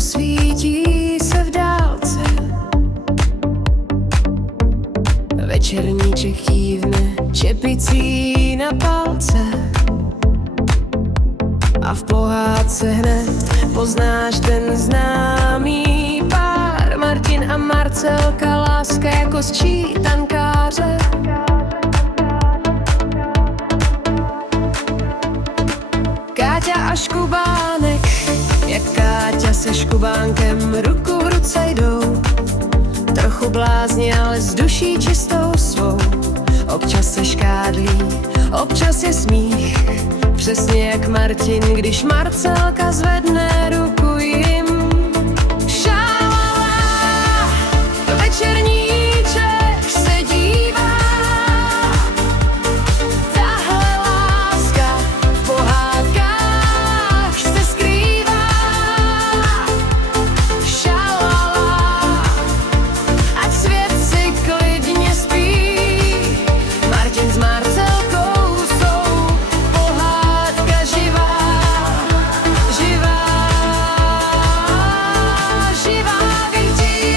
rozsvítí se v dálce. Večerníček kývne čepicí na palce. A v pohádce hned poznáš ten známý pár. Martin a Marcelka, láska jako sčítankáře. Káťa a Škubánek, jak Káťa se Škubánkem ruku v ruce jdou. Trochu blázni, ale s duší čistou svou. Občas se škádlí, občas je smích. Přesně jak Martin, když Marcelka zvedne ruku jim. Šalala, večerníček se dívá. Tahle láska v pohádkách se skrývá. Šalala, ať svět si klidně spí. Martin s Marcelkou jsou pohádka živá. Živá, živá vidí.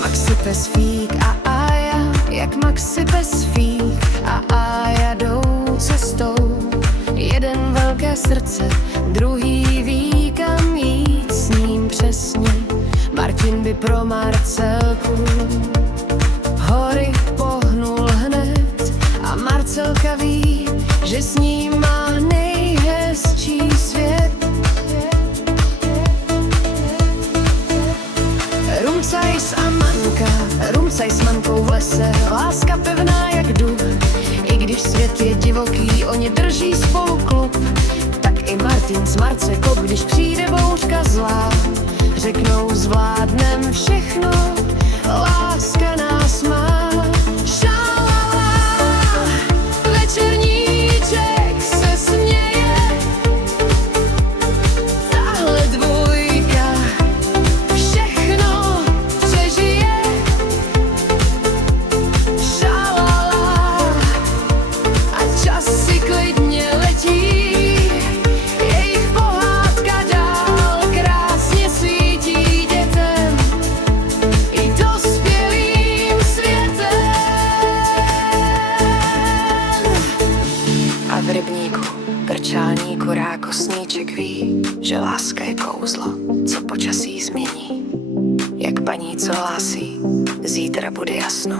Maxi pes Fík a Aja, jak Maxi pes Fík a Aja jdou cestou. Jeden velké srdce, druhý ví, kam jít s ním přesně. Martin by pro Marcelku hory pohnul hned. A Marcelka ví, že s ním má nejhezčí svět. Rumcajs a Manka, rumcaj s Mankou v lese. Láska pevná jak dub, i když svět je divoký, oni drží spolu klub. Tak i Martin s Marcelkou, když přijde bouřka zlá, řeknou zvládnem všechno, láska nás má. Šalala, večerníček se směje. Tahle dvojka všechno přežije. Šalala, a čas si klidně letí. Jejich pohádka dál krásně svítí dětem i dospělým světem. A v rybníku, krčálníku rákosníček ví, že láska je kouzlo, co počasí změní. Jak paní, co hlásí, zítra bude jasno.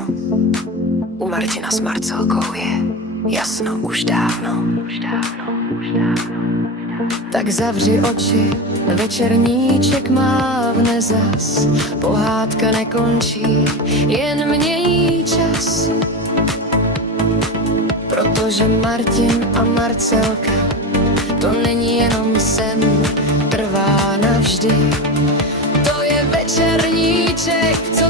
U Martina s Marcelkou je jasno už dávno. Tak zavři oči, večerníček mávne zas. Pohádka nekončí, jen mění čas. Protože Martin a Marcelka, to není jenom sen, trvá navždy. To je večerníček, co